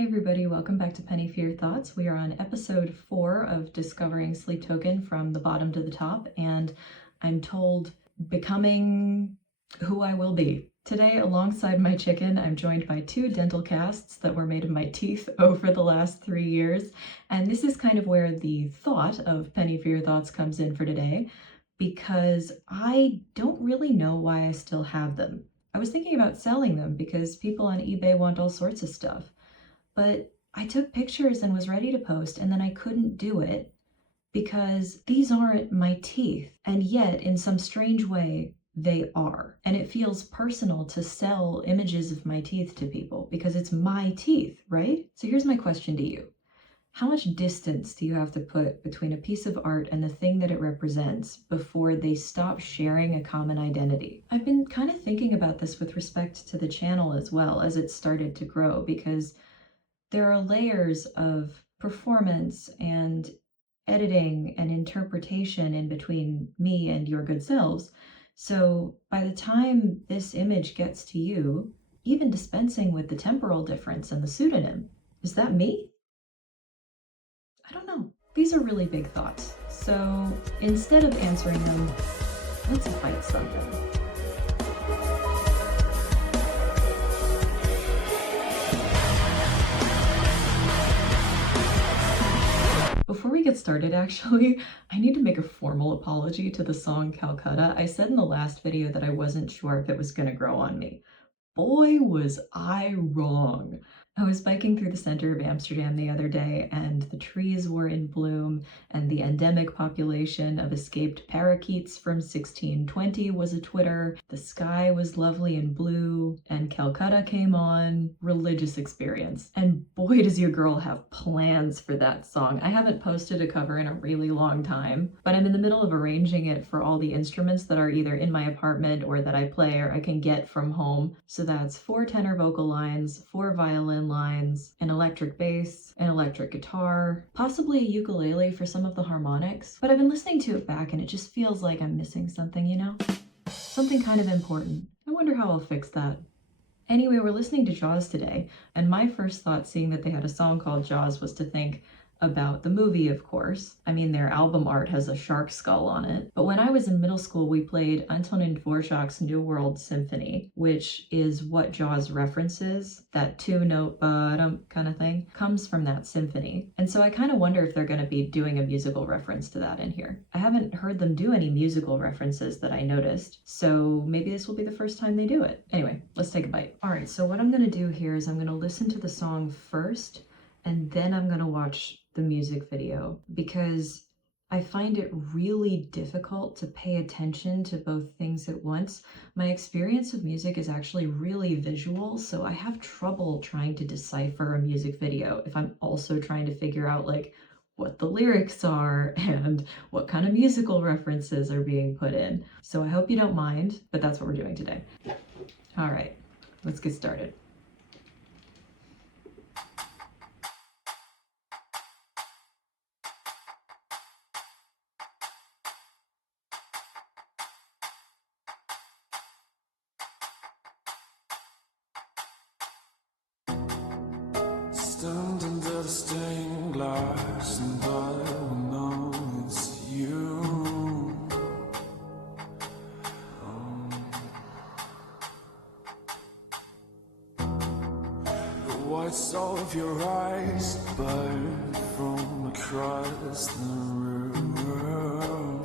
Hey everybody, welcome back to Penny for Your Thoughts. We are on episode 4 of Discovering Sleep Token from the bottom to the top, and I'm told becoming who I will be. Today, alongside my chicken, I'm joined by 2 dental casts that were made of my teeth over the last 3 years, and this is kind of where the thought of Penny for Your Thoughts comes in for today, because I don't really know why I still have them. I was thinking about selling them because people on eBay want all sorts of stuff. But I took pictures and was ready to post, and then I couldn't do it because these aren't my teeth. And yet, in some strange way, they are. And it feels personal to sell images of my teeth to people because it's my teeth, right? So here's my question to you. How much distance do you have to put between a piece of art and the thing that it represents before they stop sharing a common identity? I've been kind of thinking about this with respect to the channel as well as it started to grow, because there are layers of performance and editing and interpretation in between me and your good selves. So by the time this image gets to you, even dispensing with the temporal difference and the pseudonym, is that me? I don't know. These are really big thoughts. So instead of answering them, let's bite something. Before we get started, actually, I need to make a formal apology to the song Calcutta. I said in the last video that I wasn't sure if it was gonna grow on me. Boy, was I wrong. I was biking through the center of Amsterdam the other day, and the trees were in bloom, and the endemic population of escaped parakeets from 1620 was a twitter. The sky was lovely and blue, and Calcutta came on. Religious experience. And boy, does your girl have plans for that song. I haven't posted a cover in a really long time, but I'm in the middle of arranging it for all the instruments that are either in my apartment or that I play or I can get from home. So that's 4 tenor vocal lines, 4 violin lines, an electric bass, an electric guitar, possibly a ukulele for some of the harmonics. But I've been listening to it back and it just feels like I'm missing something, you know? Something kind of important. I wonder how I'll fix that. Anyway, we're listening to Jaws today, and my first thought seeing that they had a song called Jaws was to think about the movie, of course. I mean, their album art has a shark skull on it. But when I was in middle school, we played Antonin Dvorak's New World Symphony, which is what Jaws references. That 2-note ba-dum kind of thing comes from that symphony. And so I kind of wonder if they're going to be doing a musical reference to that in here. I haven't heard them do any musical references that I noticed, so maybe this will be the first time they do it. Anyway, let's take a bite. All right, so what I'm going to do here is I'm going to listen to the song first, and then I'm going to watch the music video, because I find it really difficult to pay attention to both things at once. My experience of music is actually really visual, so I have trouble trying to decipher a music video if I'm also trying to figure out like what the lyrics are and what kind of musical references are being put in. So I hope you don't mind, but that's what we're doing today. All right, let's get started. Stand under the stained glass and I will know it's you. The whites of your eyes burn from across the room.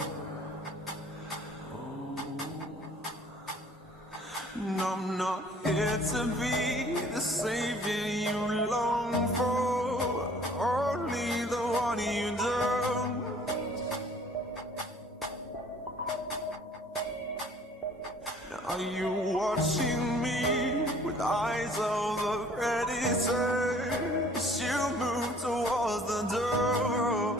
And I'm not here to be the savior you long for, only the one you don't. Are you watching me with eyes of a predator as you move towards the door?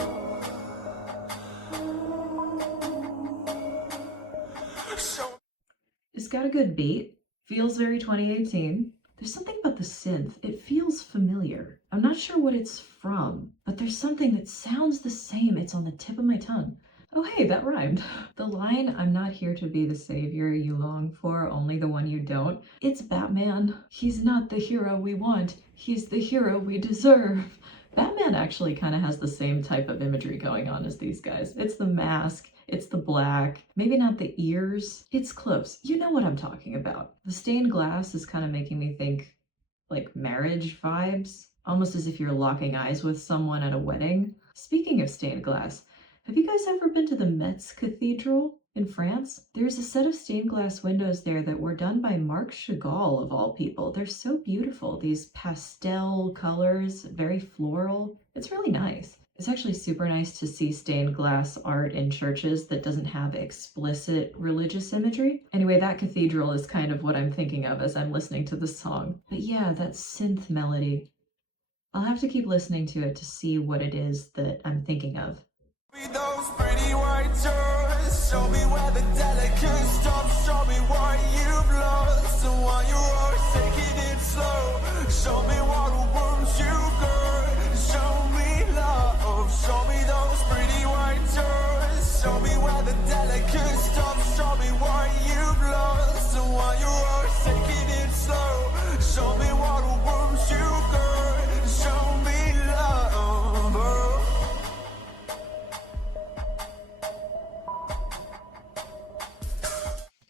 It's got a good beat, feels very 2018. There's something about the synth, it feels familiar. I'm not sure what it's from, but there's something that sounds the same. It's on the tip of my tongue. Oh hey, that rhymed. The line, "I'm not here to be the savior you long for, only the one you don't," it's Batman. He's not the hero we want, he's the hero we deserve. Batman actually kind of has the same type of imagery going on as these guys. It's the mask, it's the black, maybe not the ears. It's close. You know what I'm talking about. The stained glass is kind of making me think like marriage vibes, almost as if you're locking eyes with someone at a wedding. Speaking of stained glass, have you guys ever been to the Metz Cathedral in France? There's a set of stained glass windows there that were done by Marc Chagall, of all people. They're so beautiful. These pastel colors, very floral. It's really nice. It's actually super nice to see stained glass art in churches that doesn't have explicit religious imagery. Anyway, that cathedral is kind of what I'm thinking of as I'm listening to the song. But yeah, that synth melody. I'll have to keep listening to it to see what it is that I'm thinking of. Those pretty white toys, show me where the delicate stops, show me what you've lost and why you are taking it slow. Show me what wounds you got, show me love, show me those pretty white toys, show me where the delicate stops, show me what you've lost and why you are taking it slow. Show me what wounds you got, show me love.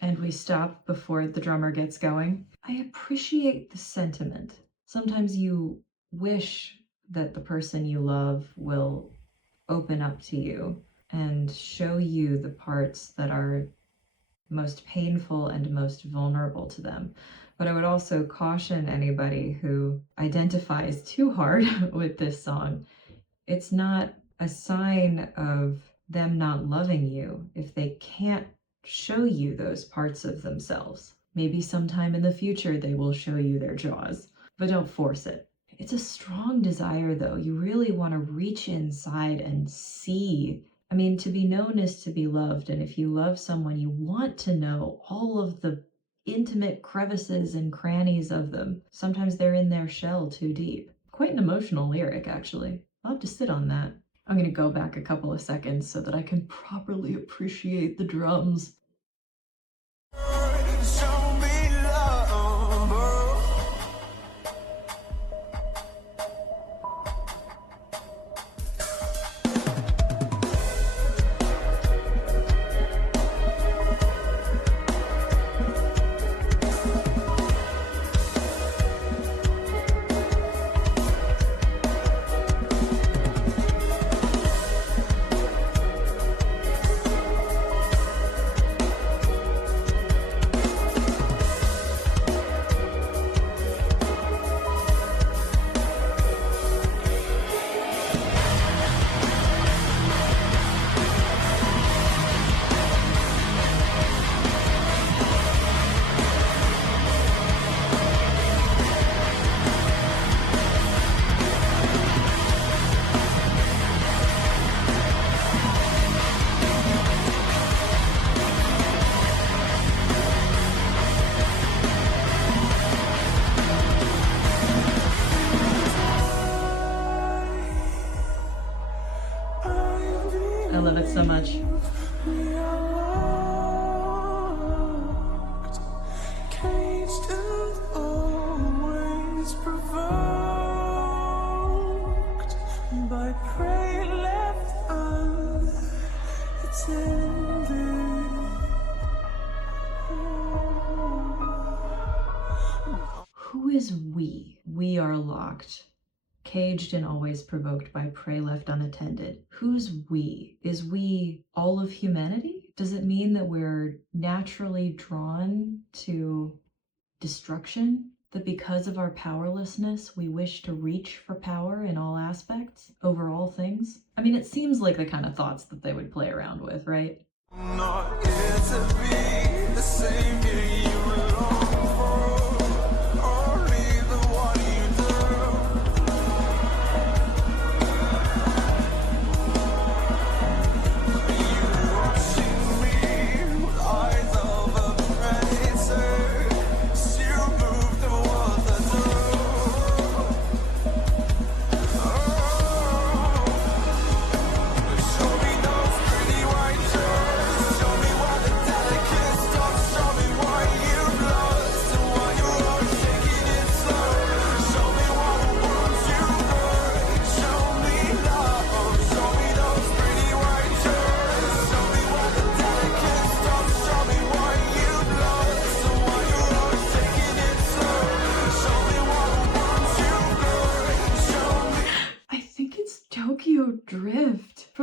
And we stop before the drummer gets going. I appreciate the sentiment. Sometimes you wish that the person you love will open up to you and show you the parts that are most painful and most vulnerable to them. But I would also caution anybody who identifies too hard with this song. It's not a sign of them not loving you if they can't show you those parts of themselves. Maybe sometime in the future they will show you their jaws, but don't force it. It's a strong desire though. You really want to reach inside and see. I mean, to be known is to be loved, and if you love someone, you want to know all of the intimate crevices and crannies of them. Sometimes they're in their shell too deep. Quite an emotional lyric, actually. I'll have to sit on that. I'm going to go back a couple of seconds so that I can properly appreciate the drums. Show me love. I love it so much. Caged and always provoked by prey left unattended. Who is we? We are locked. Caged and always provoked by prey left unattended. Who's we? Is we all of humanity? Does it mean that we're naturally drawn to destruction? That because of our powerlessness, we wish to reach for power in all aspects, over all things? I mean, it seems like the kind of thoughts that they would play around with, right? I'm not here to be the savior you long for, only the one you deserve. You watching me with eyes of a predator, you move towards the door. Oh, show me those pretty white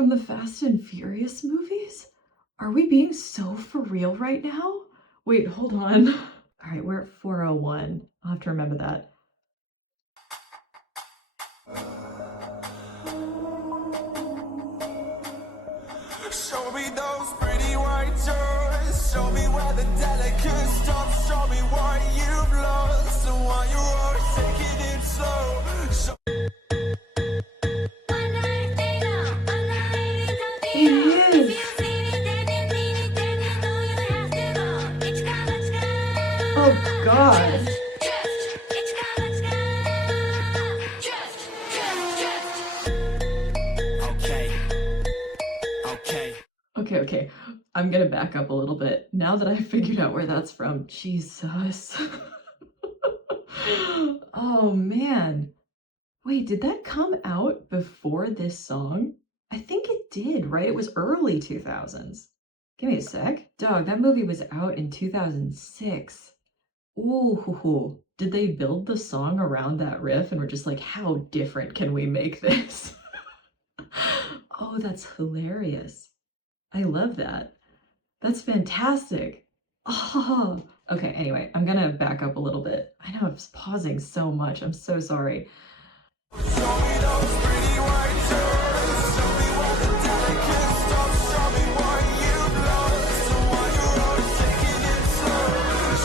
from the Fast and Furious movies? Are we being so for real right now? Wait, hold on. All right, we're at 401. I'll have to remember that. Show me those pretty white toys. Show me where the delicate stops. Show me what you've lost and why you're always taking it slow. Show It is. Oh God. Okay. I'm gonna back up a little bit. Now that I figured out where that's from, Jesus. Oh man. Wait, did that come out before this song? I think it did, right? It was early 2000s. Give me a sec. Dog, that movie was out in 2006. Ooh, did they build the song around that riff and were just like, how different can we make this? Oh, that's hilarious. I love that. That's fantastic. Oh, okay, anyway, I'm gonna back up a little bit. I know I'm pausing so much. I'm so sorry. me those pretty white toys. Show me where the delicate stops. Show me what you've lost and why you're always taking it slow.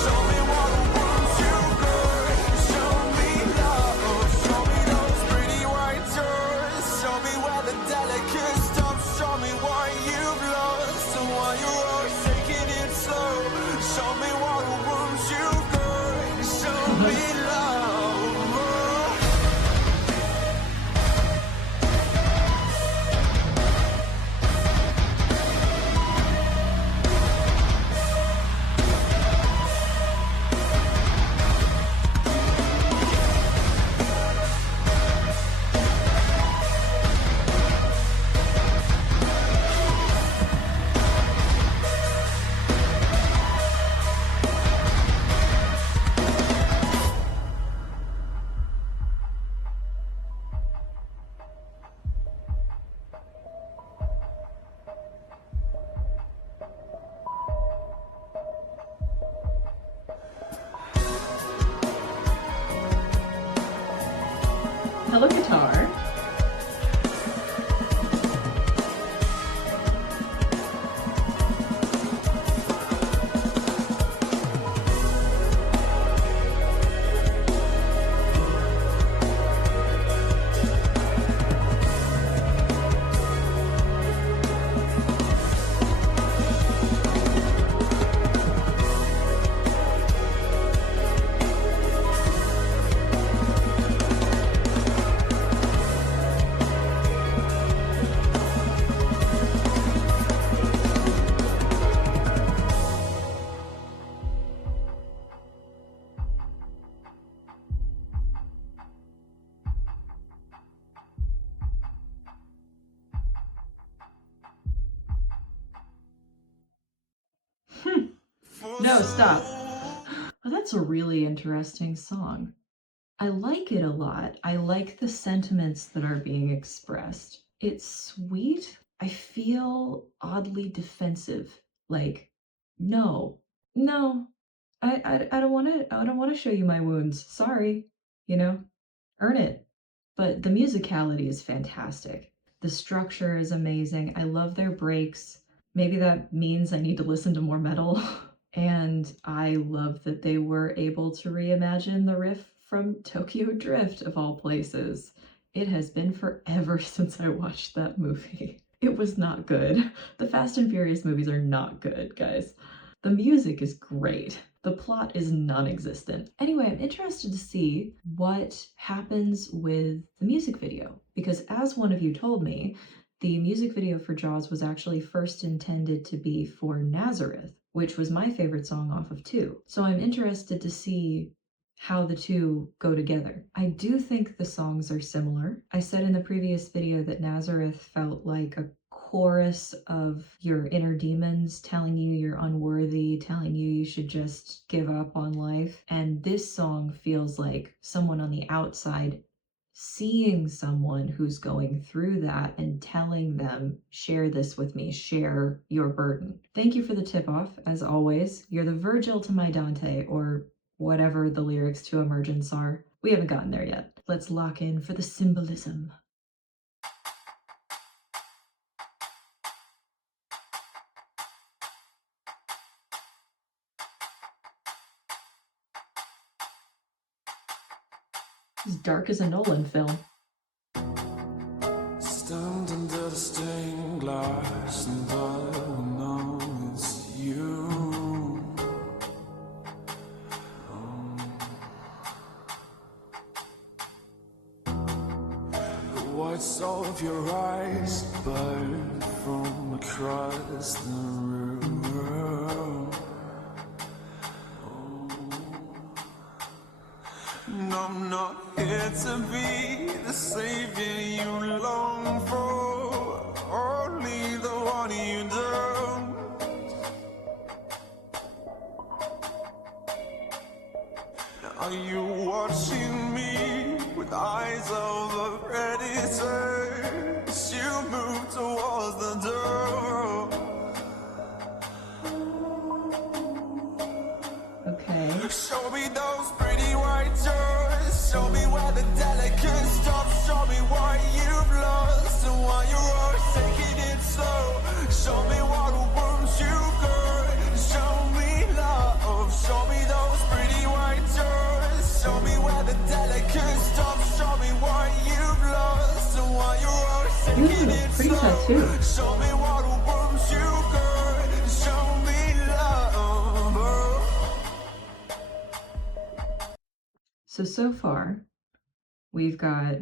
Show me what I want you good. Show me love. Show me those pretty white toys. Show me where the delicate stops. Show me what you've lost and why you're always taking it slow. Show me what I want you good. Show me love. Hello, guitar. No, stop. Well, that's a really interesting song. I like it a lot. I like the sentiments that are being expressed. It's sweet. I feel oddly defensive. Like, no, I don't want to. I don't want to show you my wounds. Sorry, earn it. But the musicality is fantastic. The structure is amazing. I love their breaks. Maybe that means I need to listen to more metal. And I love that they were able to reimagine the riff from Tokyo Drift, of all places. It has been forever since I watched that movie. It was not good. The Fast and Furious movies are not good, guys. The music is great. The plot is non-existent. Anyway, I'm interested to see what happens with the music video, because as one of you told me, the music video for Jaws was actually first intended to be for Nazareth, which was my favorite song off of 2. So I'm interested to see how the two go together. I do think the songs are similar. I said in the previous video that Nazareth felt like a chorus of your inner demons telling you you're unworthy, telling you should just give up on life. And this song feels like someone on the outside seeing someone who's going through that and telling them, share this with me, share your burden. Thank you for the tip off, as always. You're the Virgil to my Dante, or whatever the lyrics to Emergence are. We haven't gotten there yet. Let's lock in for the symbolism. As dark as a Nolan film. Stand under the stained glass and I know it's you. The whites of your eyes burn from across the room. And I'm not here to be the savior you long for, only the one you don't. Are you watching me with eyes of a predator as you move towards the door? Okay. Show me those pretty white doors. Show me where the delicate stops. Show me what you've lost and why you're always taking it slow. Show me what wounds you've got. Show me love. Show me those pretty white doors. Show me where the delicate stops. Show me what you've lost and why you're always taking it pretty slow. tattoo. Show me what wounds you've got. Show me love. So far, we've got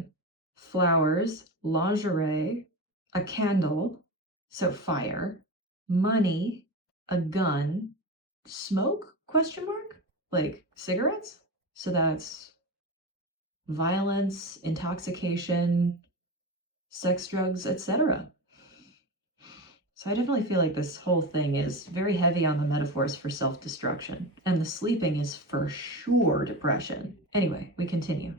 flowers, lingerie, a candle, so fire, money, a gun, smoke, question mark? Like cigarettes? So that's violence, intoxication, sex, drugs, etc. So I definitely feel like this whole thing is very heavy on the metaphors for self-destruction. And the sleeping is for sure depression. Anyway, we continue.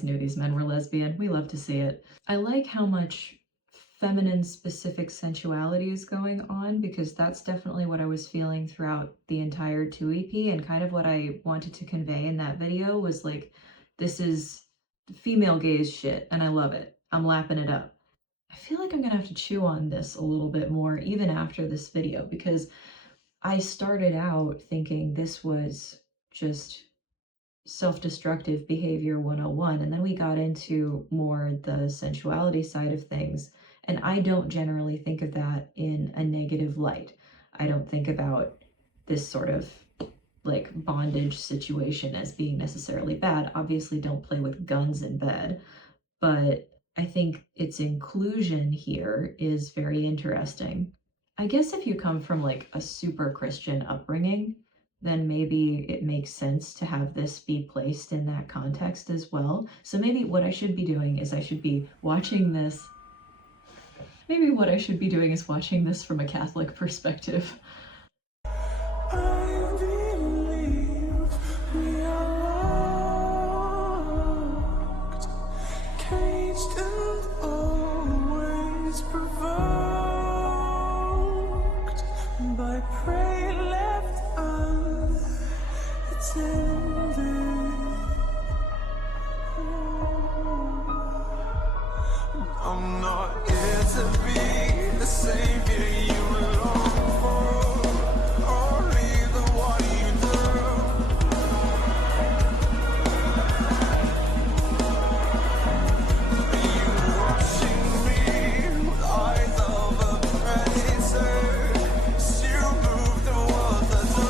Knew these men were lesbian. We love to see it. I like how much feminine specific sensuality is going on, because that's definitely what I was feeling throughout the entire 2 EP, and kind of what I wanted to convey in that video was like, this is female gaze shit and I love it. I'm lapping it up. I feel like I'm gonna have to chew on this a little bit more even after this video, because I started out thinking this was just self-destructive behavior 101, and then we got into more the sensuality side of things, and I don't generally think of that in a negative light. I don't think about this sort of like bondage situation as being necessarily bad. Obviously don't play with guns in bed, but I think its inclusion here is very interesting. I guess if you come from like a super Christian upbringing, then maybe it makes sense to have this be placed in that context as well. So maybe what I should be doing is I should be watching this. Maybe what I should be doing is watching this from a Catholic perspective. I believe we are locked, caged and always provoked by prey left pretending. I'm not here to be the savior you long for, or either what you do. You watching me with eyes of a predator, still move the world I do.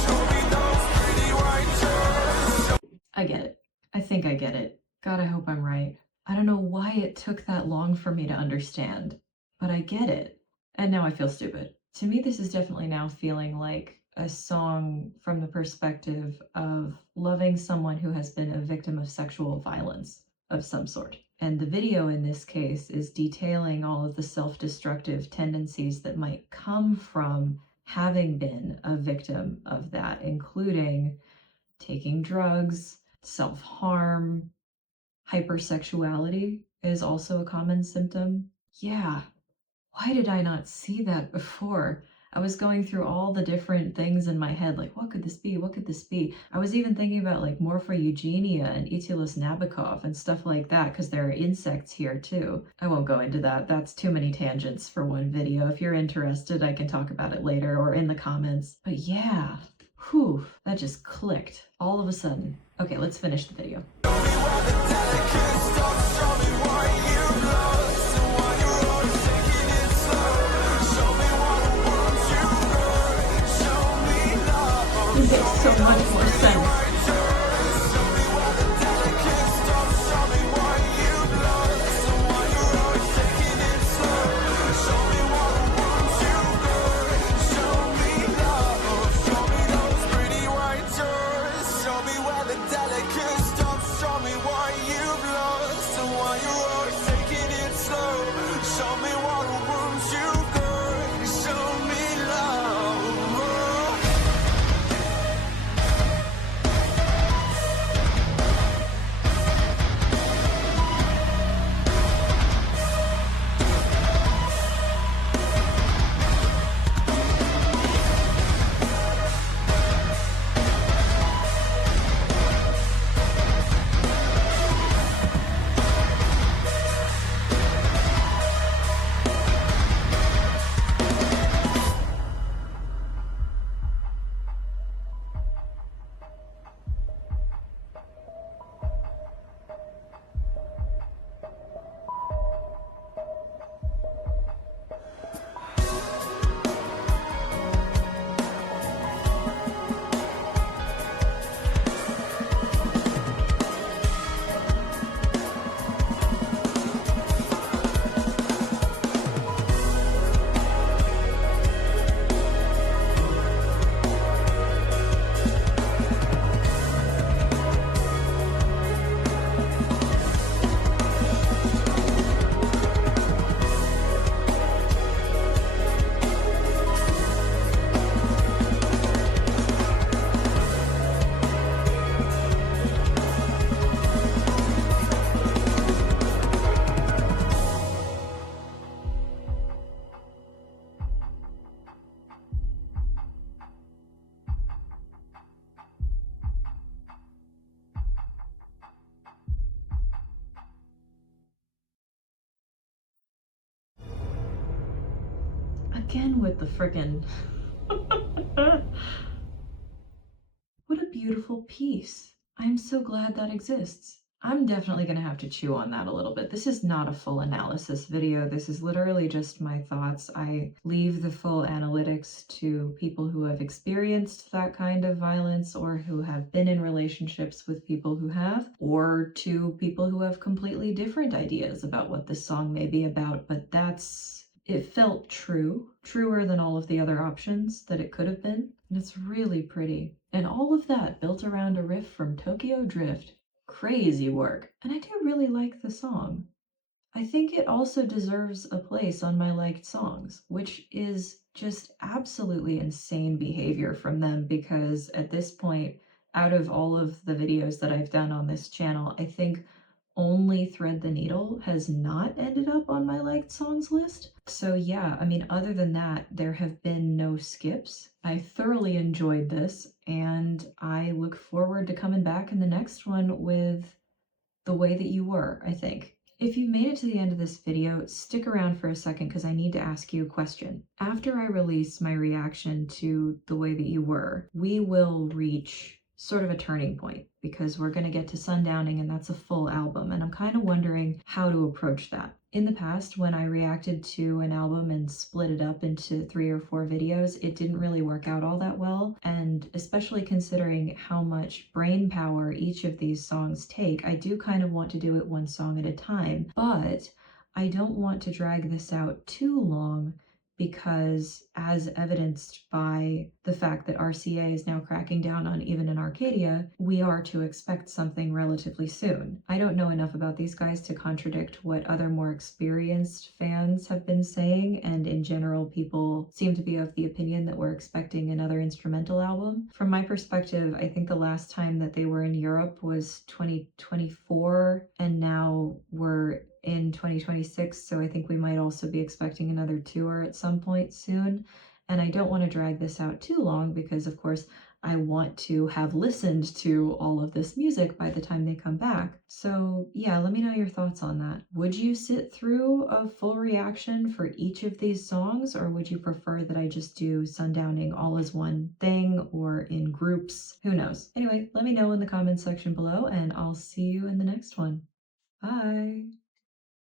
Show me those pretty white shirts. I get it. I think I get it. God, I hope I'm right. I don't know why it took that long for me to understand, but I get it. And now I feel stupid. To me, this is definitely now feeling like a song from the perspective of loving someone who has been a victim of sexual violence of some sort. And the video in this case is detailing all of the self-destructive tendencies that might come from having been a victim of that, including taking drugs, self-harm, hypersexuality is also a common symptom. Yeah, why did I not see that before? I was going through all the different things in my head, like, what could this be? What could this be? I was even thinking about like Morphoeugenia and Etulus Nabokov and stuff like that, because there are insects here too. I won't go into that. That's too many tangents for one video. If you're interested, I can talk about it later or in the comments. But yeah, whew, that just clicked all of a sudden. Okay, let's finish the video. This makes so much more sense. Again with the frickin'. What a beautiful piece. I'm so glad that exists. I'm definitely gonna have to chew on that a little bit. This is not a full analysis video. This is literally just my thoughts. I leave the full analytics to people who have experienced that kind of violence or who have been in relationships with people who have, or to people who have completely different ideas about what this song may be about, but it felt true, truer than all of the other options that it could have been, and it's really pretty. And all of that built around a riff from Tokyo Drift. Crazy work. And I do really like the song. I think it also deserves a place on my liked songs, which is just absolutely insane behavior from them, because at this point, out of all of the videos that I've done on this channel, I think Only Thread the Needle has not ended up on my liked songs list. So yeah, I mean, other than that, there have been no skips. I thoroughly enjoyed this, and I look forward to coming back in the next one with The Way That You Were, I think. If you made it to the end of this video, stick around for a second because I need to ask you a question. After I release my reaction to The Way That You Were, we will reach sort of a turning point because we're going to get to Sundowning, and that's a full album, and I'm kind of wondering how to approach that. In the past, when I reacted to an album and split it up into 3 or 4 videos, it didn't really work out all that well, and especially considering how much brain power each of these songs take, I do kind of want to do it one song at a time, but I don't want to drag this out too long because, as evidenced by the fact that RCA is now cracking down on Even in Arcadia, we are to expect something relatively soon. I don't know enough about these guys to contradict what other more experienced fans have been saying, and in general, people seem to be of the opinion that we're expecting another instrumental album. From my perspective, I think the last time that they were in Europe was 2024, and now we're in 2026, so I think we might also be expecting another tour at some point soon. And I don't want to drag this out too long because, of course, I want to have listened to all of this music by the time they come back. So yeah, let me know your thoughts on that. Would you sit through a full reaction for each of these songs, or would you prefer that I just do Sundowning all as one thing or in groups? Who knows? Anyway, let me know in the comments section below, and I'll see you in the next one. Bye!